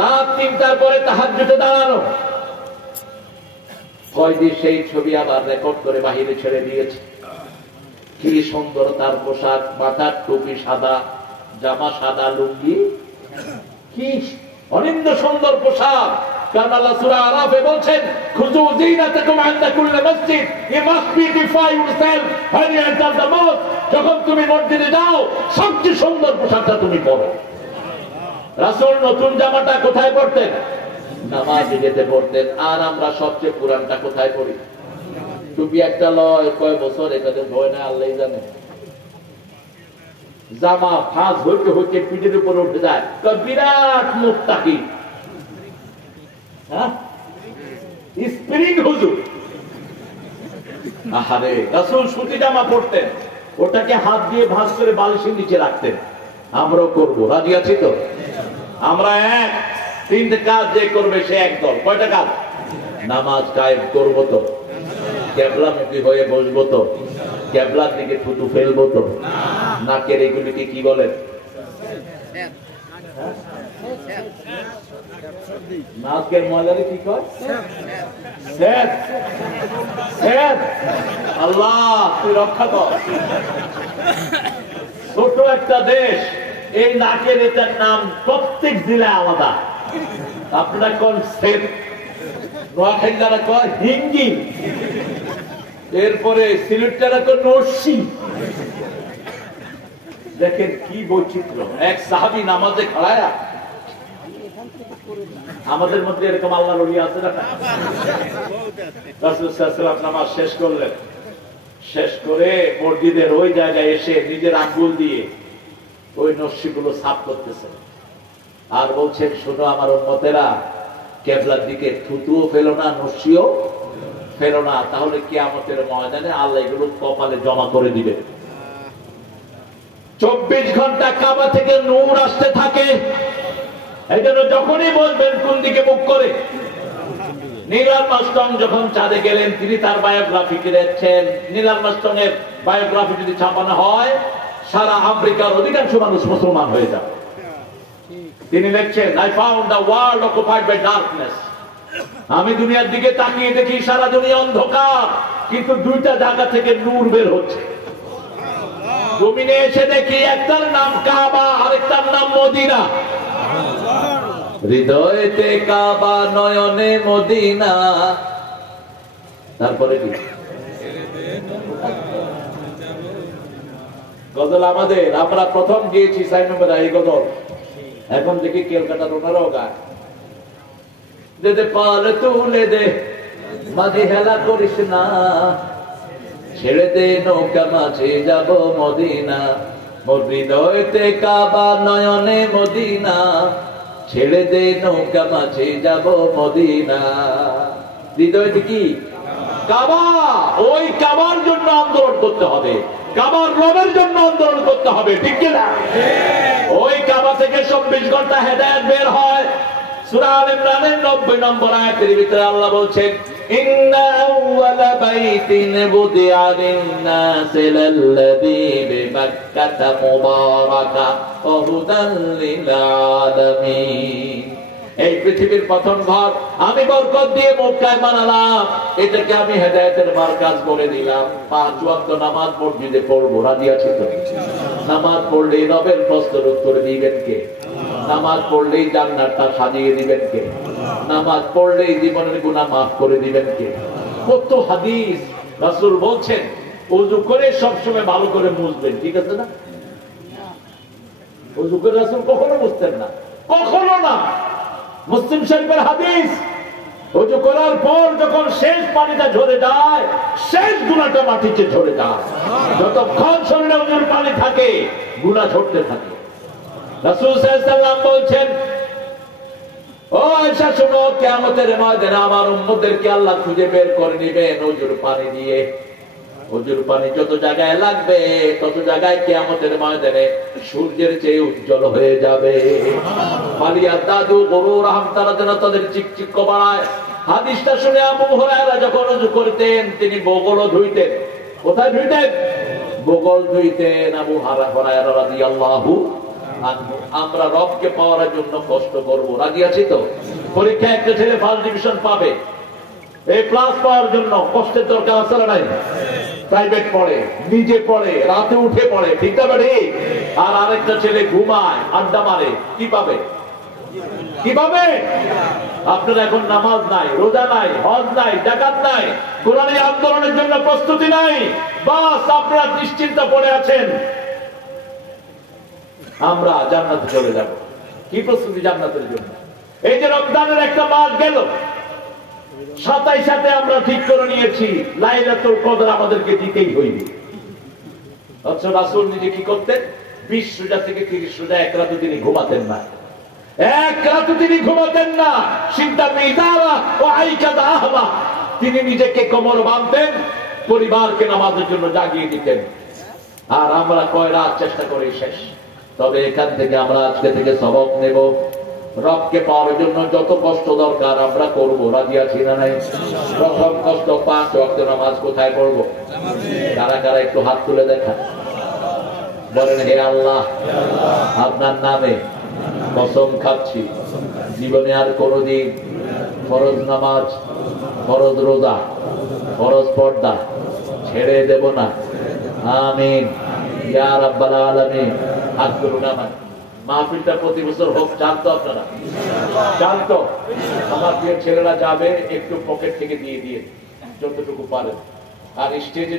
রাত 3টার পরে তাহাজ্জুদে দাঁড়ানো। কয়দিন সেই ছবি আবার রেকর্ড করে বাহিরে ছেড়ে দিয়েছে। কি সুন্দর তার পোশাক, মাথার টুপি সাদা, জামা সাদা, লুঙ্গি, কি অনিন্দ সুন্দর পোশাক। কারণ আল্লাহ সূরা আরাফে বলছেন, খুযু যিনাতাকুম ইনদা কুল্লি মসজিদ, you must beautify yourself when you enter the mosque। যখন তুমি মসজিদে যাও সবচেয়ে সুন্দর পোশাকটা তুমি পরো। রাসূল নতুন জামাটা কোথায় পরতেন? নামাজে যেতে পরতেন। আর আমরা সবচেয়ে পুরানটা কোথায় পরি? টুপি একটা লয়, কয় বছর এটাতে ধোয় না আল্লাহই জানে। জামা ফাঁস হইতে হইতে পিঠের উপরে উঠে যায়, বিরাট মুত্তাকি, স্প্রিং হুজুর। আহারে, রাসূল সুতি জামা পরতেন, ওটাকে হাত দিয়ে ভাঁজ করে বালিশের নিচে রাখতেন। আমরাও করবো, রাজি আছি তো? আমরা এক 3টে কাজ যে করবে সে একদল। কয়টা কাজ? নামাজ কায়েম করবো তো, কেবলামুখী হয়ে বসবো তো, কেবলার দিকে থুতু ফেলবো তো, নাকের এগুলিকে কি বলেন? নাকের ময়লারে কি কয়? আল্লাহ তুই রক্ষা কর। ছোট একটা দেশ, এই নাকের এটার নাম প্রত্যেক জেলায় আলাদা। আপনারা কোন সেট, নোয়াখালীরা কয় হিঙ্গি, এরপরে সিলেটরা কয় নরসি। দেখেন কি বৈচিত্র্য। এক সাহাবী নামাজে খাড়ায়া, আমাদের মধ্যে এরকম আল্লাহর ওলি আছে না? রাসূল সাল্লাল্লাহু আলাইহি ওয়াসাল্লাম নামাজ শেষ করলেন, শেষ করে মসজিদের ওই জায়গায় এসে নিজের আঙ্গুল দিয়ে ওই নস্যিগুলো সাফ করতেছেন আর বলছেন, শোনো আমার উম্মতেরা, কিবলার দিকে থুতুও ফেলো না, নস্যিও ফেলো না, তাহলে কিয়ামতের ময়দানে আল্লাহ এগুলো কপালে জমা করে দিবে। 24 ঘন্টা কাবা থেকে নূর আসতে থাকে। এই জন্য যখনই বলবেন কোন দিকে মুখ করে। নীল আর্মস্ট্রং যখন চাঁদে গেলেন, তিনি তার বায়োগ্রাফি লিখছেন। নীল আর্মস্ট্রং এর বায়োগ্রাফি যদি ছাপানো হয়, সারা আফ্রিকার অধিকাংশ মানুষ মুসলমান হয়ে যাবে। তিনি লিখছেন, I found the world occupied by darkness। আমি দুনিয়ার দিকে তাকিয়ে দেখি সারা দুনিয়া অন্ধকার, কিন্তু 2টা জায়গা থেকে নূর বের হচ্ছে। জমিনে এসে দেখি একটার নাম কাবা, আরেকটার নাম মদিনা। হৃদয়েতে কাবা, নয়নে মদিনা। তারপরে কি গজল আমাদের? আমরা প্রথম গিয়েছি 6 নম্বরে এই গজল, এখন দেখি ক্যালকাটার ওনারাও গায়। দে পাল তুলে দে, মাঝে হেলা করিস না, ছেড়ে দে নৌকা মাঝে যাব মদিনা। মোর হৃদয়েতে কাবা, নয়নে মদিনা, ছেড়ে দে নৌকা মাঝে যাব মদিনা। হৃদয়তে কি? কাবা। ওই কাবার জন্য আন্দোলন করতে হবে, কাবার রবের জন্য আন্দোলন করতে হবে, ঠিক কিনা? ওই কাবা থেকে 24 ঘন্টা হেদায়েত বের হয়। সূরা আল ইমরানের 90 নম্বর আয়াতের ভিতরে আল্লাহ বলছেন, ইন্না আউওয়ালা বাইতিন বুদিআ লিন-নাসি লাল্লাযী বিমাক্কাতা মুবারাকা ওয়া হুদাল লিল আলামিন। এই পৃথিবীর প্রথম ঘর আমি বরকত দিয়ে মক্কায় বানালাম, এটাকে আমি হেদায়েতের মার্কাজ বলে দিলাম। 5 ওয়াক্ত নামাজ মসজিদে পড়বো, রাজি আছি তো? নামাজ পড়লেই রবের প্রশ্নের উত্তর দিবেন কে? নামাজ পড়লেই জান্নাতটা সাজিয়ে দিবেন কে? নামাজ পড়লেই জীবনের গুনাহ মাফ করে দিবেন কে? কত হাদিস। রাসূল বলছেন, ওযু করে সবসময় ভালো করে মুছবেন, ঠিক আছে না? ওযু করে রাসূল কখনো মুছতেন না, কখনো না। মুসলিম শরীফের হাদিস, ওযু করার পর যখন শেষ পানিটা ঝরে যায়, শেষ গুনাহটা মাটিতে ঝরে যায়। যতক্ষণ শরীরে ওযুর পানি থাকে, গুনাহ ঝরতে থাকে। রাসূল সাল্লাল্লাহু আলাইহি ওয়াসাল্লাম বলছেন, ও আয়েশা শোনো, কিয়ামতের ময়দানে আমার উম্মতদেরকে আল্লাহ খুঁজে বের করে নেবেন ওযুর পানি দিয়ে। ওযুর পানি যত জায়গায় লাগবে, তত জায়গায় কিয়ামতের ময়দানে সূর্যের চেয়ে উজ্জ্বল হয়ে যাবে। মারিয়া দাদু গরু রাহমাতুল্লাহ যেন তাদের চিকচিক বাড়ায়। হাদিসটা শুনে আবু হুরায়রা যখন ওযু করতেন, তিনি বগলও ধুইতেন। কোথায় ধুইতেন? বগল ধুইতেন। আবু হুরায়রা রাদিয়াল্লাহু আনবো। আমরা রবকে পাওয়ার জন্য কষ্ট করব, রাজি আছি তো? পরীক্ষা একটা ছেলে ফার্স্ট ডিভিশন পাবে, এই ক্লাস পাওয়ার জন্য কষ্টের দরকার আছে না নাই? প্রাইভেট পড়ে, নিজে পড়ে, রাতে উঠে পড়ে, ঠিক না ঠিক? আর আরেকটা ছেলে ঘুমায়, আড্ডা মারে, কি পাবে? কি পাবে? আপনার এখন নামাজ নাই, রোজা নাই, হজ নাই, জাকাত নাই, কোরআনী আন্দোলনের জন্য প্রস্তুতি নাই, বাস আপনারা নিশ্চিন্তা পড়ে আছেন আমরা জান্নাতে চলে যাব। কি প্রস্তুতি জান্নাতের জন্য? এই যে রমজানের একটা মাস গেল, 27 আমরা ঠিক করে নিয়েছি লাইলাতুল কদর আমাদেরকে দিতেই হইবে। আচ্ছা, রাসূল নিজে কি করতেন? 20 রোজা থেকে 30 রোজা এক রাতে তিনি ঘুমাতেন না, এক রাতে তিনি ঘুমাতেন না। সিন্তা মিদারা ও আইকাদা আহবা, তিনি নিজেকে কোমর বাঁধতেন, পরিবারকে নামাজের জন্য জাগিয়ে দিতেন। আর আমরা কয় রাত চেষ্টা করি শেষ। তবে এখান থেকে আমরা আজকে থেকে সবক নেব, রবকে পাওয়ার জন্য যত কষ্ট দরকার আমরা করব, রাজি আছি না নাই? প্রথম কষ্ট 5 ওয়াক্ত নামাজ কোথায় পড়বো? কারা কারা একটু হাত তুলে দেখা, বলেন হে আল্লাহ, আপনার নামে কসম খাচ্ছি জীবনে আর কোনদিন ফরজ নামাজ, ফরজ রোজা, ফরজ পর্দা ছেড়ে দেব না। আমিন ইয়া রাব্বাল আলামিন। হাত তুলুন আমার। মাহফিলটা প্রতি বছর হোক, জানতো আপনারা? জানতো? আমার প্রিয় ছেলেরা যাবে, একটু পকেট থেকে দিয়ে দিয়ে যতটুকু পারেন। আর স্টেজে